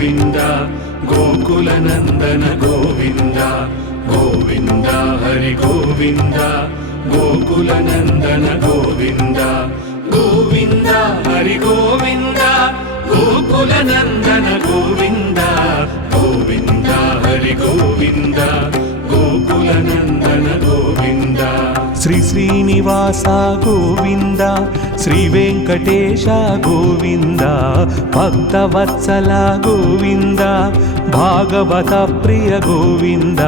గోవింద గోకులనందన గోవింద గోవింద హరి గోవింద గోకులనందన గోవింద గోవింద హరి గోవింద గోకులనందన గోవింద గోవింద హరి గోవింద గోకులనందన గోవింద శ్రీ శ్రీనివాస గోవింద శ్రీ వెంకటేశ గోవింద భక్తవత్సల గోవింద భాగవత ప్రియ గోవింద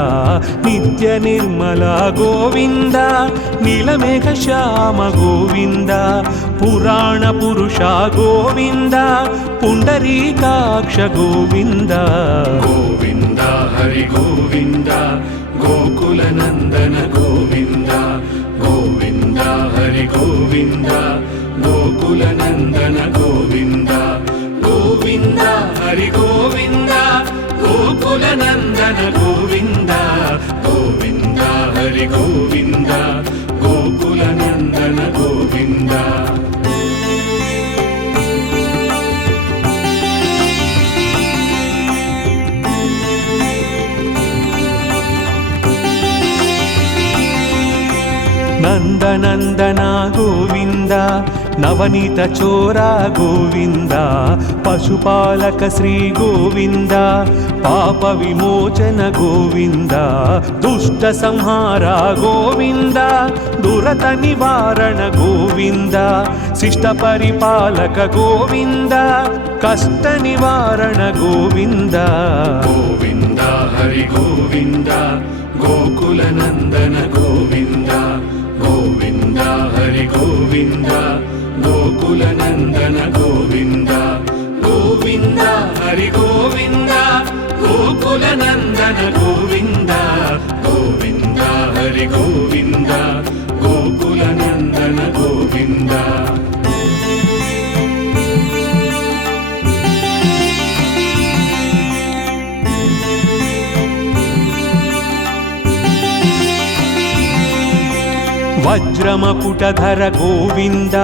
నిత్య నిర్మల గోవింద నీలమేఘ శ్యామ గోవింద పురాణ పురుష గోవింద పుండరీకాక్ష గోవింద గోవింద హరి గోవింద గోకులనందన గోవింద గోవింద హరి గోవింద గోకులనందన గోవింద గోవింద హరి గోవింద గోకులనందన గోవింద గోవింద హరి గోవింద గోకులనందన గోవింద నందనందన గోవింద నవనీత చోర గోవింద పశుపాలక శ్రీ గోవింద పాప విమోచన గోవింద దుష్ట సంహార గోవింద దురత నివారణ గోవింద శిష్ట పరిపాలక గోవింద కష్ట నివారణ గోవింద గోవింద హరి గోవింద గోకులనందన గోవింద గోవింద హరి గోవింద గోకులనందన గోవింద గోవింద హరి గోవింద గోకులనందన గోవింద గోవింద హరి గోవింద గోకులనందన గోవింద వజ్రమకుటధర గోవింద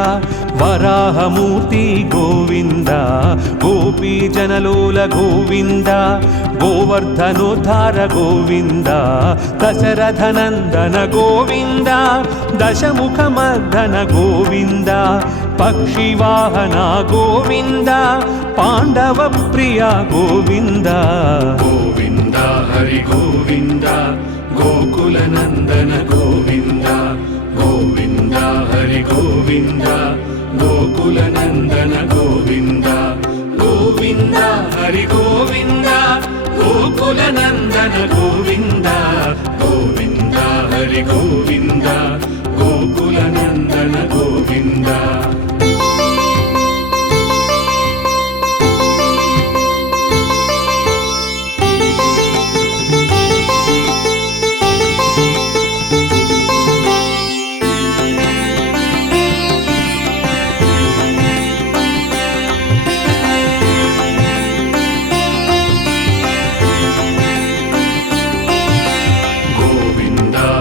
వరాహమూర్తి గోవింద గోపీజనలోల గోవింద గోవర్ధనోద్ధార గోవింద దశరథనందన గోవింద దశముఖమర్దన గోవింద పక్షివాహన గోవింద పాండవ ప్రియ గోవింద గోవింద హరి గోవింద గోకులనందన గోవింద గోవింద హరి గోవింద గోకులనందన గోవింద గోవింద హరి గోవింద గోకులనందన గోవింద గోవింద హరి గోవింద గోకులనందన గోవింద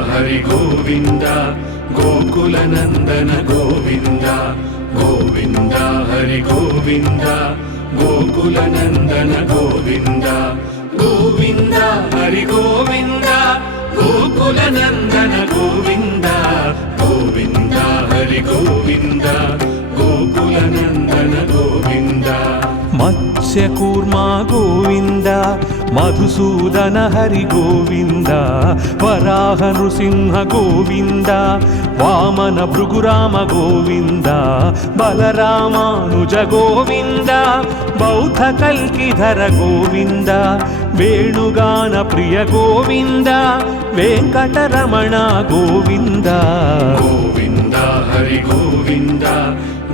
హరి గోవింద గోకులనందన గోవింద గోవింద హరి గోవింద గోకులనందన గోవింద గోవింద హరి గోవింద గోకులనందన గోవింద గోవింద హరి గోవింద గోకులనందన గోవింద మత్స్యకూర్మా గోవింద మధుసూదన హరి గోవింద వరాహ నృసింహ గోవింద వామన భృగురామ గోవింద బలరామానుజ గోవింద బౌద్ధ కల్కిధర గోవింద వేణుగాన ప్రియ గోవింద వెంకటరమణ గోవింద గోవింద హరి గోవింద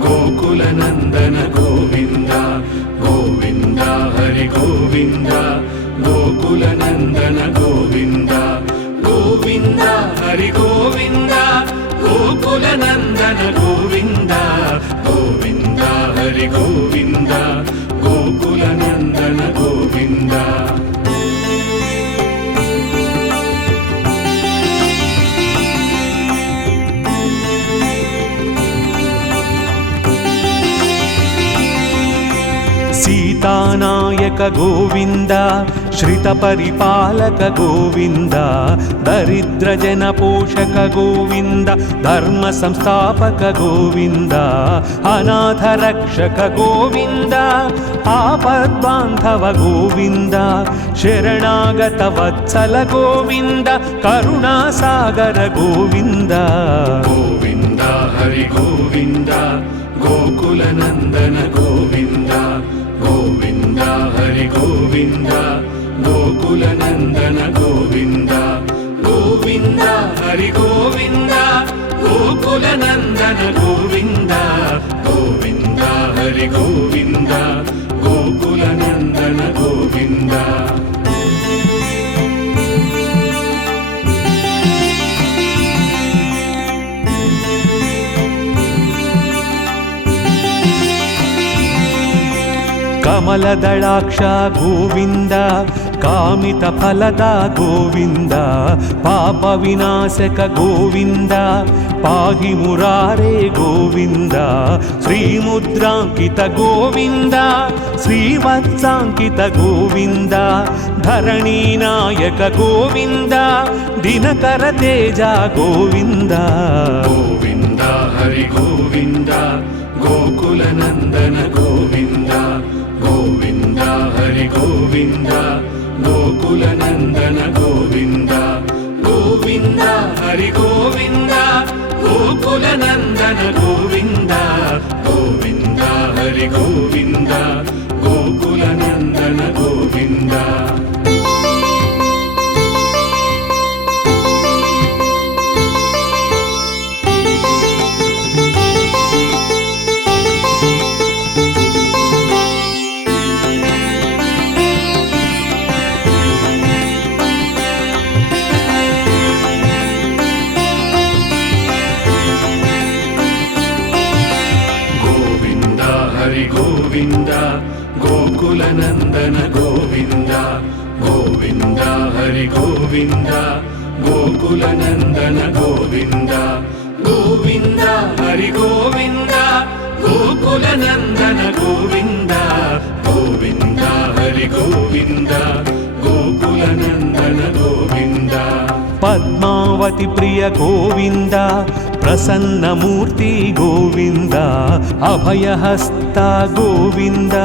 గోకులనందన గోవింద గోవింద హరి గోవింద గోకులనందన గోవింద గోవింద హరి గోవింద గోకులనందన గోవింద గోవింద హరి గోవింద గోకులనందన గోవింద సీతానాయ నాయక గోవింద శ్రిత పరిపాలక గోవింద దరిద్ర జన పోషక గోవింద ధర్మ సంస్థాపక గోవింద అనాథ రక్షక గోవింద ఆపద్బాంధవ గోవింద శరణాగత వత్సల గోవింద కరుణాసాగర గోవింద గోవింద హరి గోవింద గోకుల నందన గోవింద గోవింద హరి గోవింద గోకుల నందన గోవింద గోవింద హరి గోవింద గోకుల నందన గోవింద గోవింద హరి గోవింద గోకుల నందన గోవింద కమలదళాక్ష గోవింద కామిత ఫలద గోవింద పాప వినాశక గోవింద పాహి మురారే గోవింద శ్రీముద్రాంకిత గోవింద శ్రీవత్సాంకిత గోవింద ధరణీనాయక గోవింద దినకర తేజ గోవింద గోవింద హరి గోవింద గోకుల నందన గోవింద గోవింద హరి గోవింద గోకుల నందన గోవింద గోవింద హరి గోవింద గోకుల నందన గోవింద గోవింద హరి గోవింద గోకుల నందన గోవింద హరి గోవింద గోకుల నందన గోవింద గోవింద హరి గోవింద గోకుల నందన గోవింద గోవింద హరి గోవింద గోకుల నందన గోవింద గోవింద హరి గోవింద గోకుల నందన గోవింద పద్మావతి ప్రియ గోవింద ప్రసన్నమూర్తి గోవింద అభయహస్త గోవింద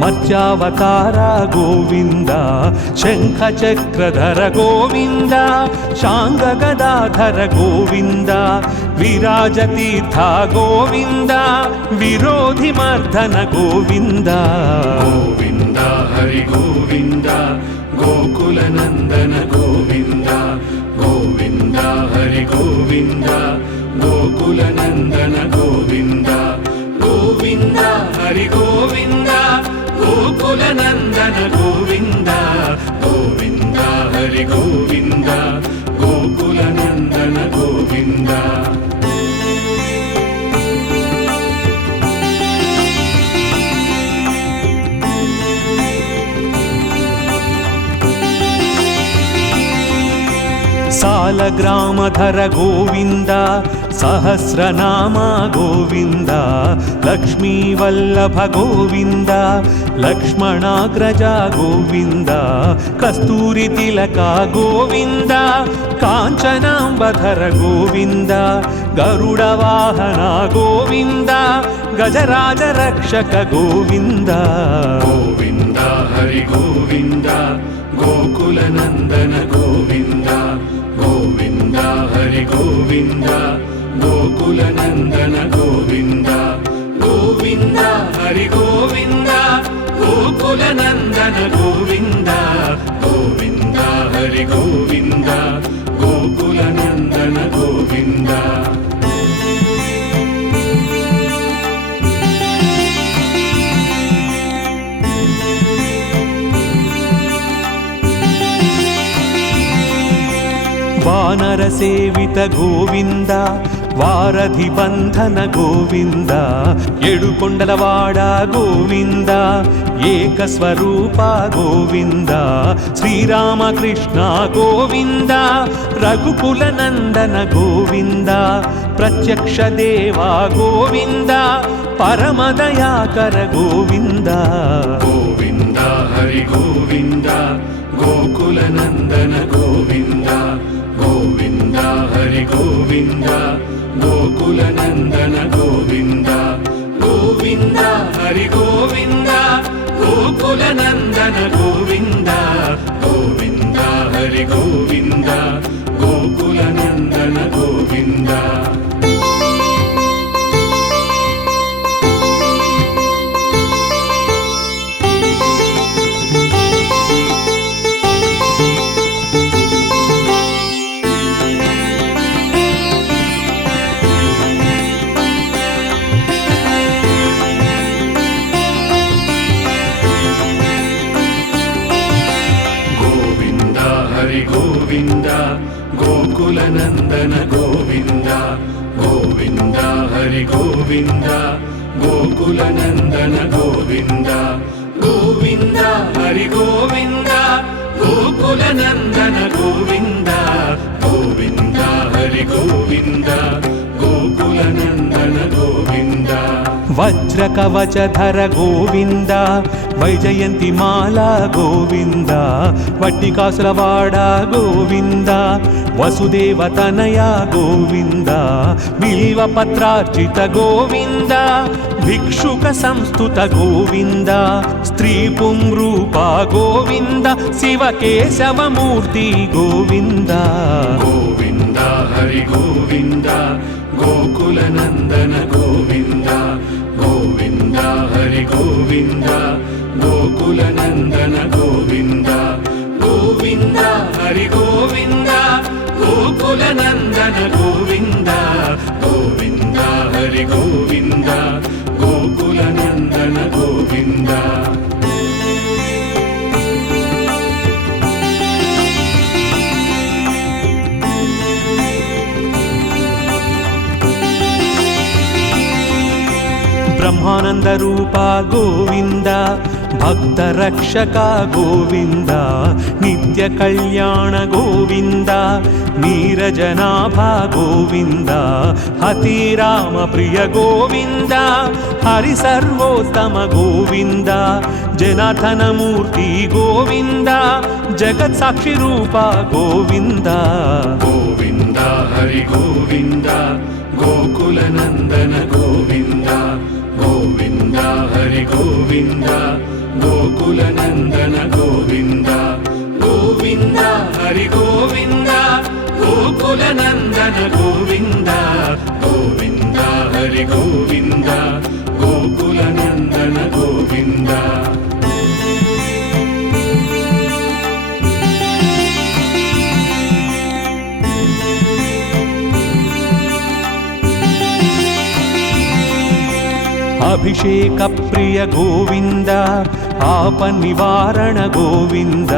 మత్స్యావతార గోవింద శంఖచక్రధర గోవింద శాంగగదాధర గోవింద విరాజతీర్థ గోవింద విరోధిమర్దన గోవింద గోవింద హరి గోవింద గోకుల నందన గోవింద గోవింద హరి గోవింద గోకుల నందన గోవింద గోవింద హరి గోవింద గోకుల నందన గోవింద గోవింద హరి గోవింద గోకుల నందన గోవింద సాలగ్రామధర గోవింద సహస్రనామ గోవింద లక్ష్మీవల్లభ గోవింద లక్ష్మణాగ్రజ గోవింద కస్తూరి తిలక గోవింద కాంచనాంబధర గోవింద గరుడ వాహన గోవింద గజరాజ రక్షక గోవింద గోవింద హరి గోవింద గోకుల నందన గోవింద గోవింద హరి గోవింద గోకుల నందన గోవింద గోవింద హరి గోవింద గోకుల నందన గోవింద గోవింద హరి గోవింద గోకుల నందన గోవింద వానర సేవిత గోవింద వారధి బంధన గోవింద ఏడుకొండలవాడ గోవింద ఏకస్వరూప గోవింద శ్రీరామకృష్ణ గోవింద రఘుకుల నందన గోవింద ప్రత్యక్ష దేవా గోవింద పరమదయాకర గోవింద గోవింద గోవింద హరి గోవింద గోకులనందన గోవింద గోవింద హరి గోవింద గోకులనందన గోవింద గోవింద హరి గోవింద గోకులనందన గోవింద గోవింద హరి గోవింద గోకులనందన గోవింద హరి గోవింద గోకులనందన గోవింద గోవింద హరి గోవింద గోకులనందన గోవింద గోవింద హరి గోవింద గోకులనందన గోవింద గోవింద హరి గోవింద గోకులనందన గోవింద వజ్ర కవచధర గోవింద వైజయంతి మాల గోవింద వట్టికాసులవాడ గోవింద వసుదేవ తనయ గోవింద బిల్వ పత్రార్చిత గోవింద భిక్షుక సంస్థుత గోవింద స్త్రీ పుంరూప గోవింద శివ కేశవమూర్తి గోవింద గోవింద హరి గోవింద గోకులనందన గోవింద గోవింద హరి గోవింద గోకులనందన గోవింద గోవింద హరి గోవింద గోకులనందన గోవింద గోవింద హరి గోవింద గోకులనందన గోవింద బ్రహ్మానంద రూప గోవింద భక్త రక్షక గోవింద నిత్య కళ్యాణ గోవింద నీరజనాభ గోవింద హతిరామ ప్రియ గోవింద హరి సర్వోత్తమ గోవింద జనార్దన మూర్తి గోవింద జగత్ సాక్షి రూప గోవింద గోవింద హరి గోవింద గోకులనందన గోవింద గోవింద హరి గోవింద గోకులనందన గోవింద గోవింద హరి గోవింద గోకులనందన గోవింద గోవింద హరి గోవింద గోకులనందన గోవింద అభిషేక ప్రియ గోవింద ఆప నివారణ గోవింద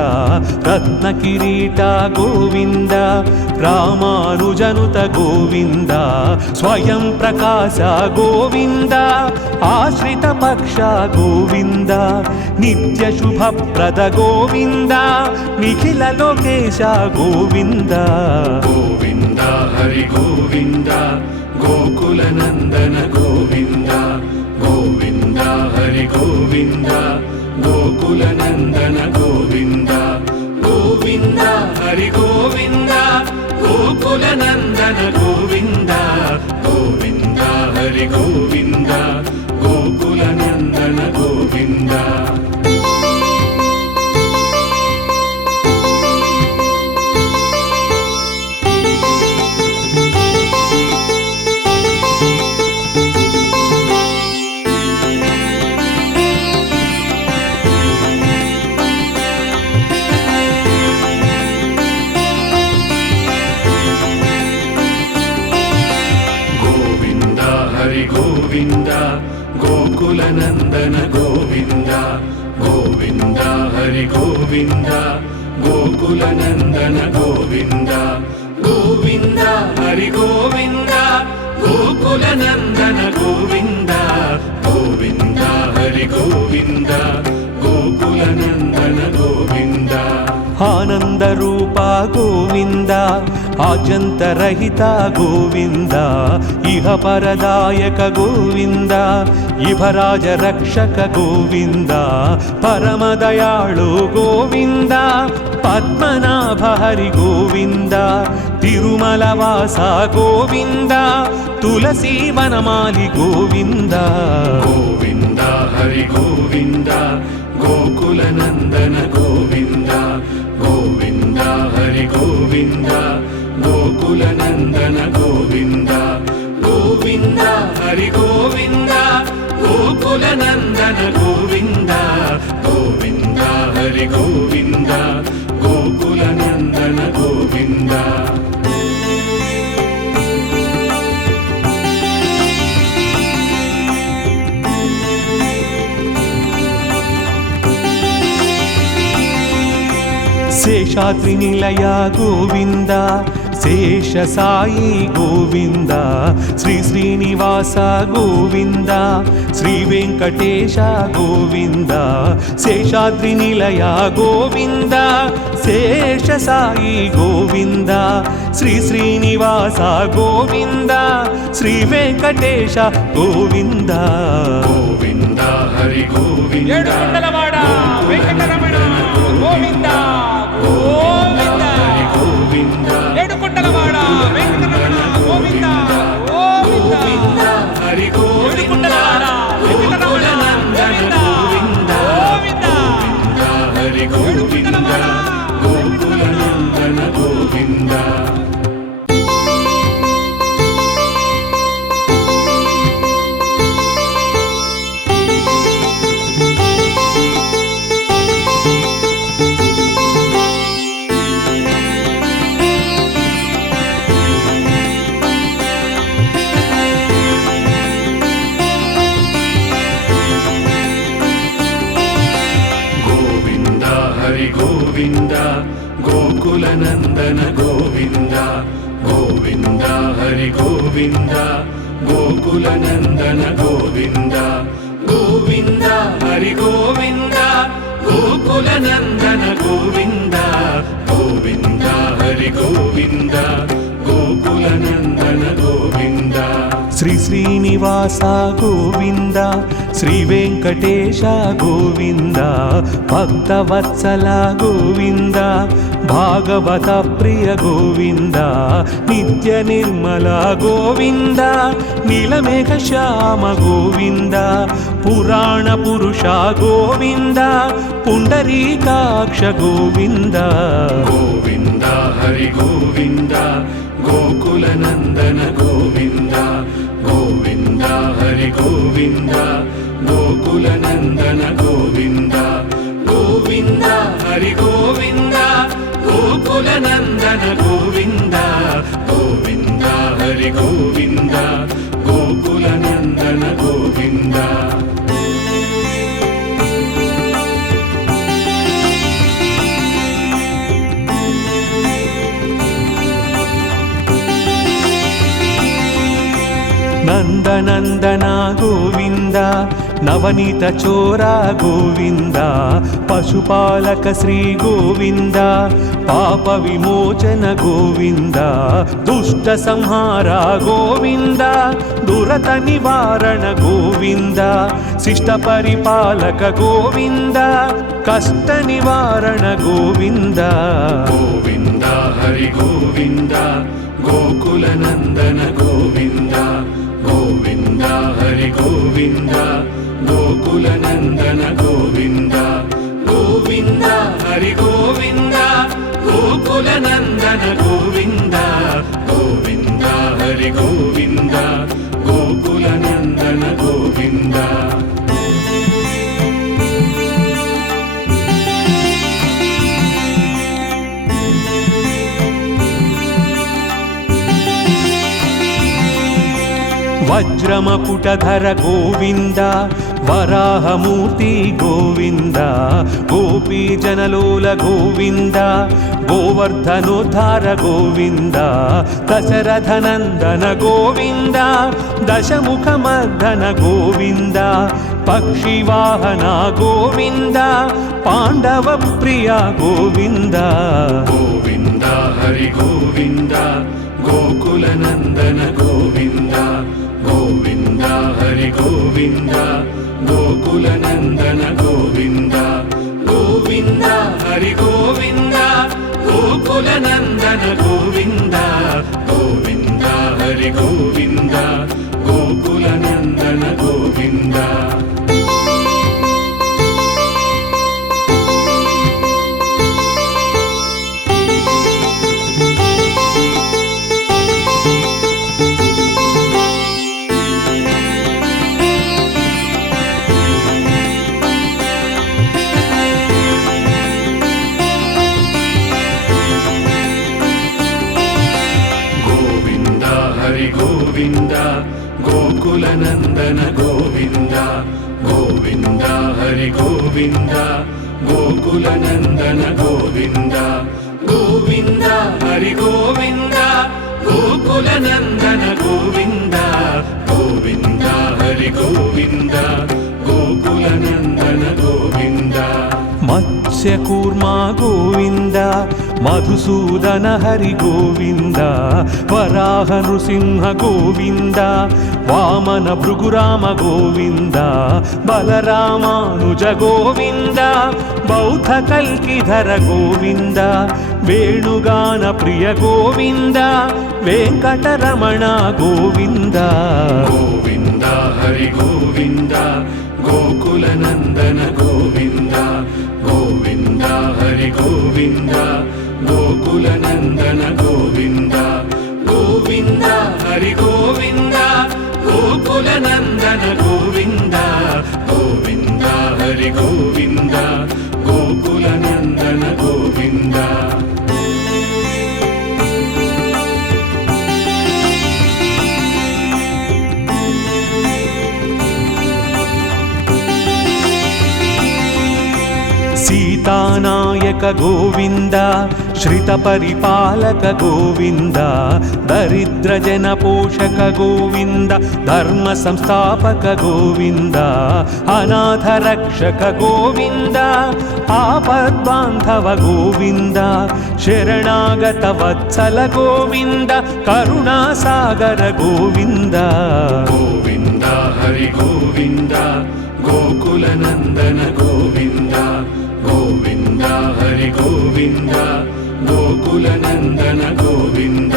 రత్న కిరీట గోవింద రామానుజనుత గోవింద స్వయం ప్రకాశ గోవింద ఆశ్రిత పక్ష గోవింద నిత్య శుభప్రద గోవింద నిఖిల లోకేశ గోవింద గోవింద హరి గోవింద గోకులనందన గోవింద గోవింద హరి గోవింద గోకులనందన గోవింద గోవింద హరి గోవింద గోకులనందన గోవింద గోవింద హరి గోవింద గోకులనందన గోవింద హరి గోవింద గోకులనందన గోవింద గోవింద హరి గోవింద గోకులనందన గోవింద గోవింద హరి గోవింద గోకులనందన గోవింద గోవింద హరి గోవింద గోకులనందన గోవింద ఆనంద రూప గోవింద ఆద్యంతరహిత గోవింద ఇహ పరదాయక గోవింద ఇభరాజ రక్షక గోవింద పరమదయాళు గోవింద పద్మనాభ హరి గోవింద తిరుమల వాస గోవింద తులసి వనమాలి గోవింద గోవింద హరి గోవింద గోకుల నందన గోవింద గోవింద హరి గోవింద గోకుల నందన గోవింద గోవింద హరి గోవింద గోకుల నందన గోవింద గోవింద హరి గోవింద గోకుల నందన గోవింద శేషాద్రి నిలయ గోవింద శేష సాయి గోవింద శ్రీ శ్రీనివాస గోవింద శ్రీ వెంకటేశ గోవింద శేషాద్రి నిలయ గోవింద శేష సాయి గోవింద శ్రీ శ్రీనివాస గోవింద శ్రీ వెంకటేశ గోవింద గోవింద హరి గోవింద ఏడుకొండలవాడ వెంకటరమణ గోవింద గోవింద హరి గోవింద ఏడుకొండలవాడ వెంకటరమణ గోవింద గోవింద హరి గోవింద గోకుల నందన గోవింద గోవింద హరి గోవింద గోకుల నందన గోవింద గోవింద గోకుల నందన గోవింద గోవింద హరి గోవింద గోకుల నందన గోవింద గోవింద హరి గోవింద గోకుల నందన గోవింద గోవింద హరి గోవింద గోకుల నందన గోవింద శ్రీ శ్రీనివాస గోవింద శ్రీ వెంకటేశ గోవింద భక్తవత్సల గోవింద భాగవత ప్రియ గోవింద నిత్య నిర్మల గోవింద నీలమేఘ శ్యామ గోవింద పురాణ పురుష గోవింద పుండరీకాక్ష గోవింద గోవింద హరి గోవింద గోకుల నందన గోవింద గోవింద హరి గోవింద గోకుల నందన గోవింద గోవింద హరి గోవింద గోకుల నందన గోవింద గోవింద హరి గోవింద గోకుల నందన గోవింద నందనందన గోవింద నవనీత చోర గోవింద పశుపాలక శ్రీ గోవింద పాప విమోచన గోవింద దుష్ట సంహార గోవింద దురత నివారణ గోవింద శిష్ట పరిపాలక గోవింద కష్ట నివారణ గోవింద గోవింద హరి గోవింద గోకుల నందన గోవింద గోవింద హరి గోవింద గోకుల నందన గోవింద గోవింద హరి గోవింద గోకుల నందన గోవింద గోవింద హరి గోవింద గోకుల నందన గోవింద వజ్రమకుటధర గోవింద వరాహమూర్తి గోవింద గోపీజనలోల గోవింద గోవర్ధనోద్ధార గోవింద దశరథనందన గోవింద దశముఖమర్దన గోవింద పక్షివాహన గోవింద పాండవ ప్రియ గోవింద గోవింద హరి గోవింద ಗೋಕುಲನಂದನ ಗೋವಿಂದ ಗೋವಿಂದ ಹರಿ ಗೋವಿಂದ ಗೋಕುಲನಂದನ ಗೋವಿಂದ ಗೋವಿಂದ ಗೋಕುಲನಂದನ ಗೋವಿಂದ ಗೋವಿಂದ ಹರಿ ಗೋವಿಂದ ಗೋಕುಲನಂದನ ಗೋವಿಂದ ಗೋವಿಂದ ಹರಿ ಗೋವಿಂದ ಗೋಕುಲನಂದನ ಗೋವಿಂದ ಗೋವಿಂದ ಹರಿ ಗೋವಿಂದ ಗೋಕುಲನಂದನ ಗೋವಿಂದ ಮತ್ಸ್ಯಕೂರ್ಮ ಗೋವಿಂದ ಮಧುಸೂದನ ಹರಿ ಗೋವಿಂದ ವರಾಹ ನೃಸಿಂಹ ಗೋವಿಂದ ವಾಮನ ಭೃಗುರಾಮ ಗೋವಿಂದ ಬಲರಾಮಾನುಜ ಗೋವಿಂದ ಬೌದ್ಧ ಕಲ್ಕಿಧರ ಗೋವಿಂದ ವೇಣುಗಾನ ಪ್ರಿಯ ಗೋವಿಂದ ವೆಂಕಟರಮಣ ಗೋವಿಂದ ಗೋವಿಂದ ಹರಿ ಗೋವಿಂದ ಗೋಕುಲನಂದನ ಗೋವಿಂದ ಗೋವಿಂದ ಹರಿ ಗೋವಿಂದ ಗೋಕುಲನಂದನ ಗೋವಿಂದ ಗೋವಿಂದ ಹರಿ ಗೋವಿಂದ ಗೋಕುಲನಂದನ ಗೋವಿಂದ ಗೋವಿಂದ ಹರಿ ಗೋವಿಂದ ಗೋಕುಲನಂದನ ಗೋವಿಂದ ಸೀತಾನಾಯಕ ಗೋವಿಂದ ಶ್ರಿತ ಪರಿಪಾಲಕ ಗೋವಿಂದ ದರಿದ್ರ ಜನ ಪೋಷಕ ಗೋವಿಂದ ಧರ್ಮ ಸಂಸ್ಥಾಪಕ ಗೋವಿಂದ ಅನಾಥ ರಕ್ಷಕ ಗೋವಿಂದ ಆಪದ್ಬಾಂಧವ ಗೋವಿಂದ ಶರಣಾಗತ ವತ್ಸಲ ಗೋವಿಂದ ಕರುಣಾಸಾಗರ ಗೋವಿಂದ ಗೋವಿಂದ ಹರಿ ಗೋವಿಂದ ಗೋಕುಲನಂದನ ಗೋವಿಂದ ಗೋವಿಂದ ಹರಿ ಗೋವಿಂದ ಗೋಕುಲನಂದನ ಗೋವಿಂದ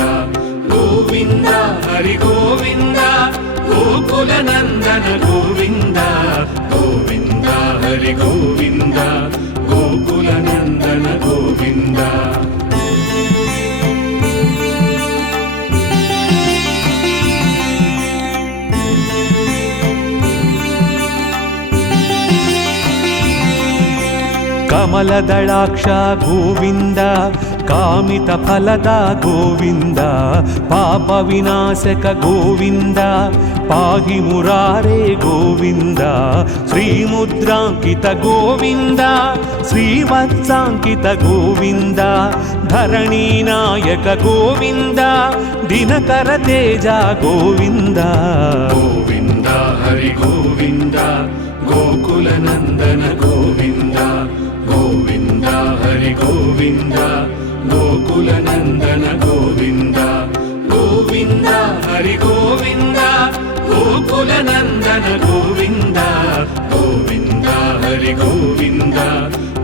ಗೋವಿಂದ ಹರಿ ಗೋವಿಂದ ಗೋಕುಲನಂದನ ಗೋವಿಂದ ಗೋವಿಂದ ಹರಿ ಗೋವಿಂದ ಗೋಕುಲನಂದನ ಗೋವಿಂದ ಕಮಲದಳಾಕ್ಷ ಗೋವಿಂದ ಕಾಮಿತ ಫಲದ ಗೋವಿಂದ ಪಾಪ ವಿನಾಶಕ ಗೋವಿಂದ ಪಾಹಿ ಮುರಾರೇ ಗೋವಿಂದ ಶ್ರೀಮುದ್ರಾಂಕಿತ ಗೋವಿಂದ ಶ್ರೀವತ್ಸಾಂಕಿತ ಗೋವಿಂದ ಧರಣಿ ನಾಯಕ ಗೋವಿಂದ ದಿನಕರ ತೇಜ ಗೋವಿಂದ ಗೋವಿಂದ ಹರಿ ಗೋವಿಂದ ಗೋಕುಲನಂದನ ಗೋವಿಂದ ಗೋವಿಂದ ಹರಿ ಗೋವಿಂದ ಗೋಕುಲನಂದನ ಗೋವಿಂದ ಗೋವಿಂದ ಹರಿ ಗೋವಿಂದ ಗೋಕುಲನಂದನ ಗೋವಿಂದ ಗೋವಿಂದ ಹರಿ ಗೋವಿಂದ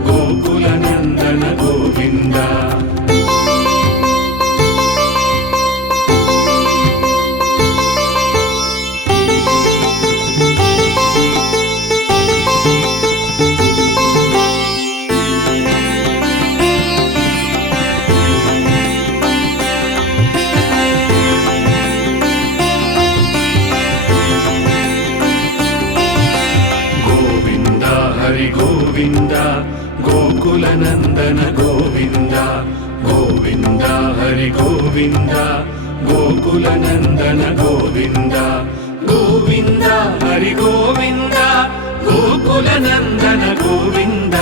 ಗೋಕುಲನಂದನ ಗೋವಿಂದ ಗೋವಿಂದ ಗೋಕುಲನಂದನ ಗೋವಿಂದ ಗೋವಿಂದ ಹರಿ ಗೋವಿಂದ ಗೋಕುಲನಂದನ ಗೋವಿಂದ ಗೋವಿಂದ ಹರಿ ಗೋವಿಂದ ಗೋಕುಲನಂದನ ಗೋವಿಂದ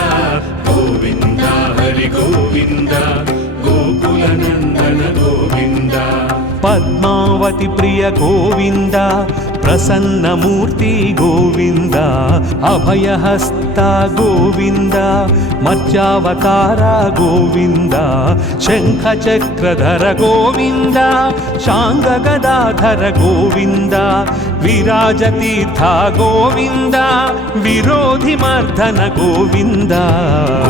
ಗೋವಿಂದ ಹರಿ ಗೋವಿಂದ ಗೋಕುಲನಂದನ ಗೋವಿಂದ ಪದ್ಮಾವತಿ ಪ್ರಿಯ ಗೋವಿಂದ ಪ್ರಸನ್ನ ಮೂರ್ತಿ ಗೋವಿಂದ ಅಭಯಹಸ್ತ ಗೋವಿಂದ ಮರ್ತ್ಯಾವತಾರ ಗೋವಿಂದ ಶಂಖ ಚಕ್ರಧರ ಗೋವಿಂದ ಶಾಂಗ ಗದಾಧರ ಗೋವಿಂದ ವಿರಾಜತೀರ್ಥ ಗೋವಿಂದ ವಿರೋಧಿ ಮರ್ಧನ ಗೋವಿಂದ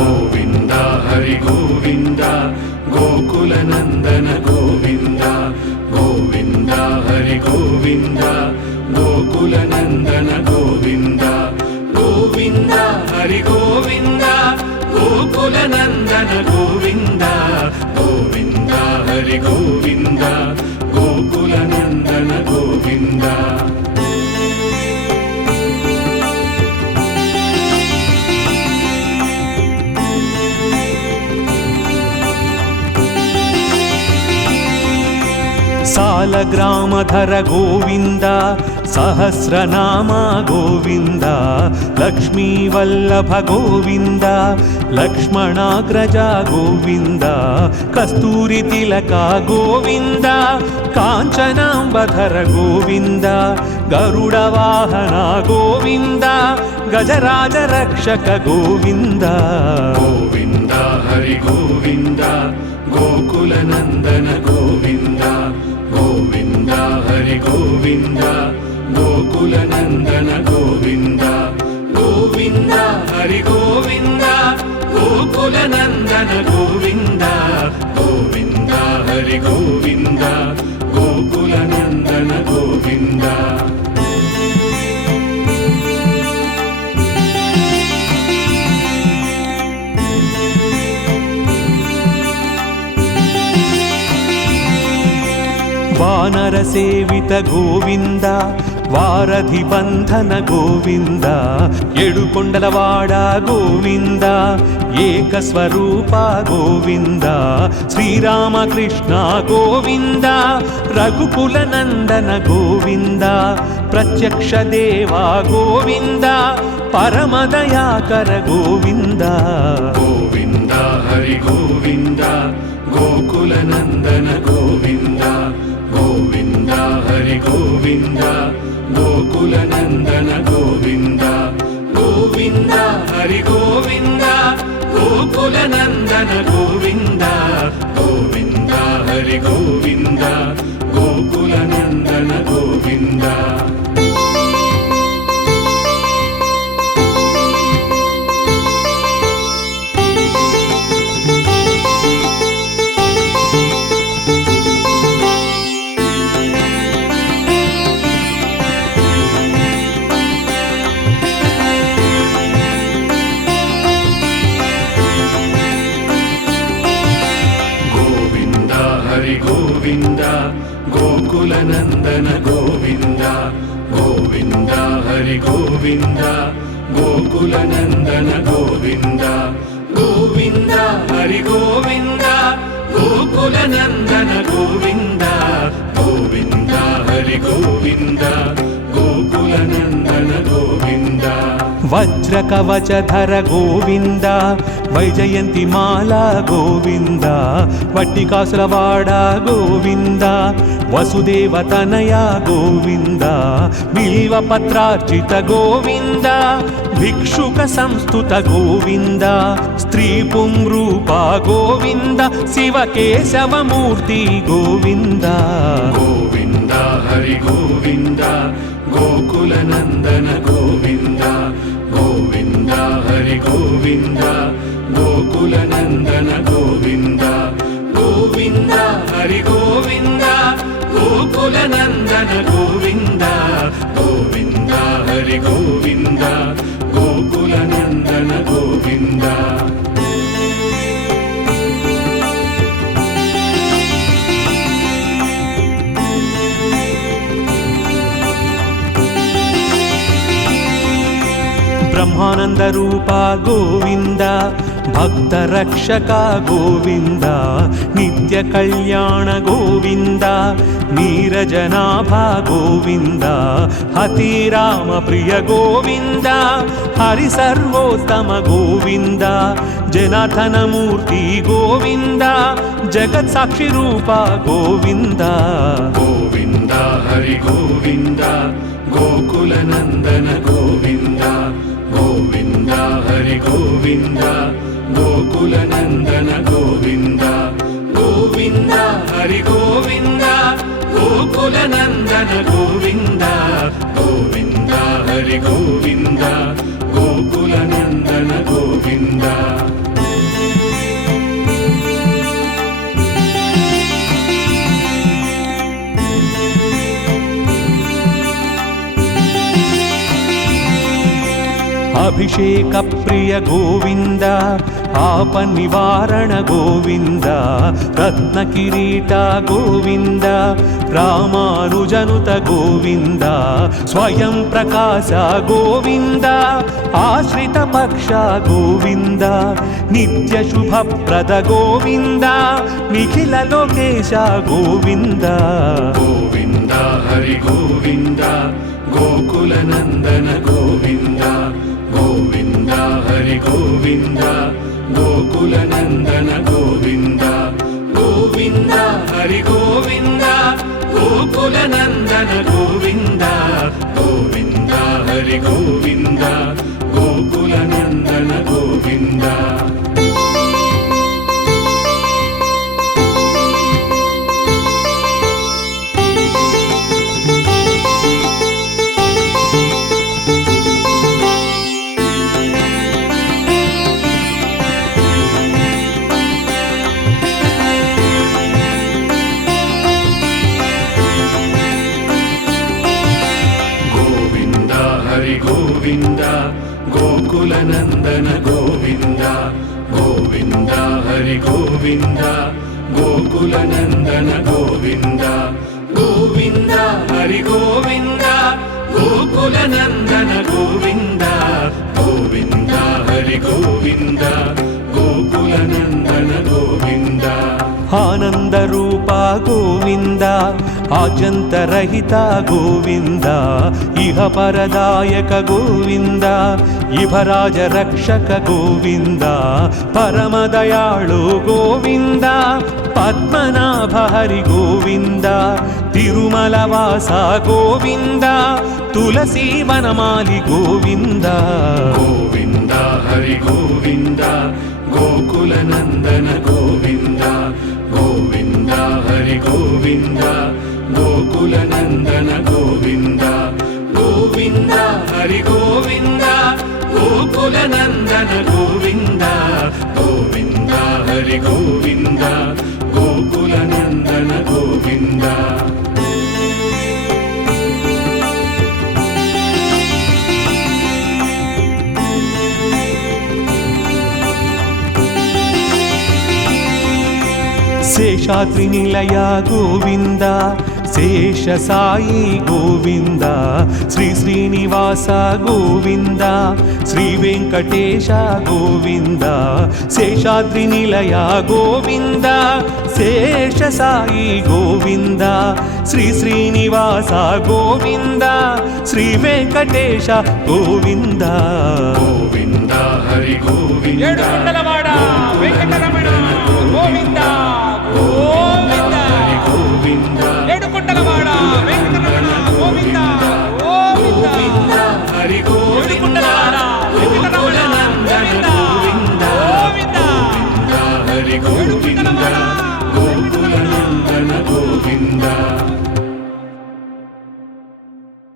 ಗೋವಿಂದ ಹರಿ ಗೋವಿಂದ గోకులనందన గోవింద గోవింద హరి గోవింద గోకులనందన గోవింద గోవింద హరి గోవింద గోకులనందన గోవింద గోవింద హరి గోవింద గోకులనందన గోవింద సాలగ్రామధర గోవింద సహస్రనామ గోవింద లక్ష్మీవల్లభ గోవింద లక్ష్మణాగ్రజ గోవింద కస్తూరి తిలక గోవింద కాంచనాంబధర గోవింద గరుడ వాహన గోవింద గజరాజ రక్షక గోవింద గోవింద హరి గోవింద గోకులనందన గోవింద గోవింద హరి గోవింద గోకులనందన గోవింద గోవింద హరి గోవింద గోకులనందన గోవింద గోవింద హరి గోవింద గోకులనందన గోవింద వానర సేవిత గోవింద వారధి బంధన గోవింద ఏడుకొండలవాడ గోవింద ఏకస్వరూప గోవింద శ్రీరామకృష్ణ గోవింద రఘుకుల నందన గోవింద ప్రత్యక్ష దేవా గోవింద పరమదయాకర గోవింద గోవింద హరి గోవింద గోకులనందన గోవింద గోవింద హరి గోవింద గోకులనందన గోవింద గోవింద హరి గోవింద గోకులనందన గోవింద గోవింద హరి గోవింద గోకులనందన గోవింద గోవింద గోకులనందన గోవింద గోవింద హరి గోవింద గోకులనందన గోవింద గోవింద హరి గోవింద గోకులనందన గోవింద గోవింద హరి గోవింద గోకులనందన గోవింద వజ్రకవచధర గోవింద వైజయంతి మాల గోవింద వట్టికాసులవాడ గోవింద వసుదేవతనయ గోవింద బిల్వపత్రార్చిత గోవింద భిక్షుక సంస్థుత గోవింద స్త్రీ పుంరూప గోవింద శివకేశవమూర్తి గోవింద గోవింద హరి గోవింద గోకులనందన గోవింద గోవింద హరి గోవింద గోకులనందన గోవింద గోవింద హరి గోవింద గోకులనందన గోవింద గోవింద హరి గోవింద గోకులనందన గోవింద బ్రహ్మానంద రూప గోవింద భక్త రక్షక గోవింద నిత్య కళ్యాణ గోవింద నీరజనాభ గోవింద హతిరామ ప్రియ గోవింద హరి సర్వోత్తమ గోవింద జనార్దనమూర్తి గోవింద జగత్ సాక్షి రూప గోవింద గోవింద హరి గోవింద గోకులనందన గోవింద గోవింద హరి గోవింద గోకులనందన గోవింద గోవింద హరి గోవింద గోకులనందన గోవింద గోవింద హరి గోవింద గోకులనందన గోవింద అభిషేక ప్రియ గోవింద ఆపనివారణ గోవింద రత్న కిరీట గోవింద రామానుజనుత గోవింద స్వయం ప్రకాశ గోవింద ఆశ్రిత పక్ష గోవింద నిత్య శుభప్రద గోవింద నిఖిల లోకేశ గోవింద గోవింద హరి గోవింద గోకుల నందన గోవింద గోవింద హరి గోవింద గోకుల నందన గోవింద గోవింద హరి గోవింద గోకుల నందన గోవింద గోవింద హరి గోవింద గోకుల నందన గోవింద గోవింద గోకుల నందన గోవింద గోవింద హరి గోవింద గోకుల నందన గోవింద గోవింద హరి గోవింద గోకుల నందన గోవింద గోవింద హరి గోవింద గోకుల నందన గోవింద ఆనంద రూప గోవింద ఆద్యంతరహిత గోవింద ఇహ పరదాయక గోవింద ఇభరాజ రక్షక గోవింద పరమదయాళు గోవింద పద్మనాభ హరి గోవింద తిరుమల వాస గోవింద తులసీ వనమాలి గోవింద గోవింద హరి గోవింద గోకుల నందన గోవింద గోవింద హరి గోవింద గోకుల నందన గోవింద గోవింద హరి గోవింద గోకుల నందన గోవింద గోవింద హరి గోవింద గోకుల నందన గోవింద శేషాద్రి నిలయ గోవింద శేష సాయి గోవింద శ్రీ శ్రీనివాస గోవింద శ్రీ వెంకటేశ గోవింద శేషాద్రి నిలయ గోవింద శేష సాయి గోవింద శ్రీ శ్రీనివాస గోవింద శ్రీ వెంకటేశ గోవింద గోవింద హరి గోవింద ఏడుకొండలవాడ వెంకటరమణ గోవింద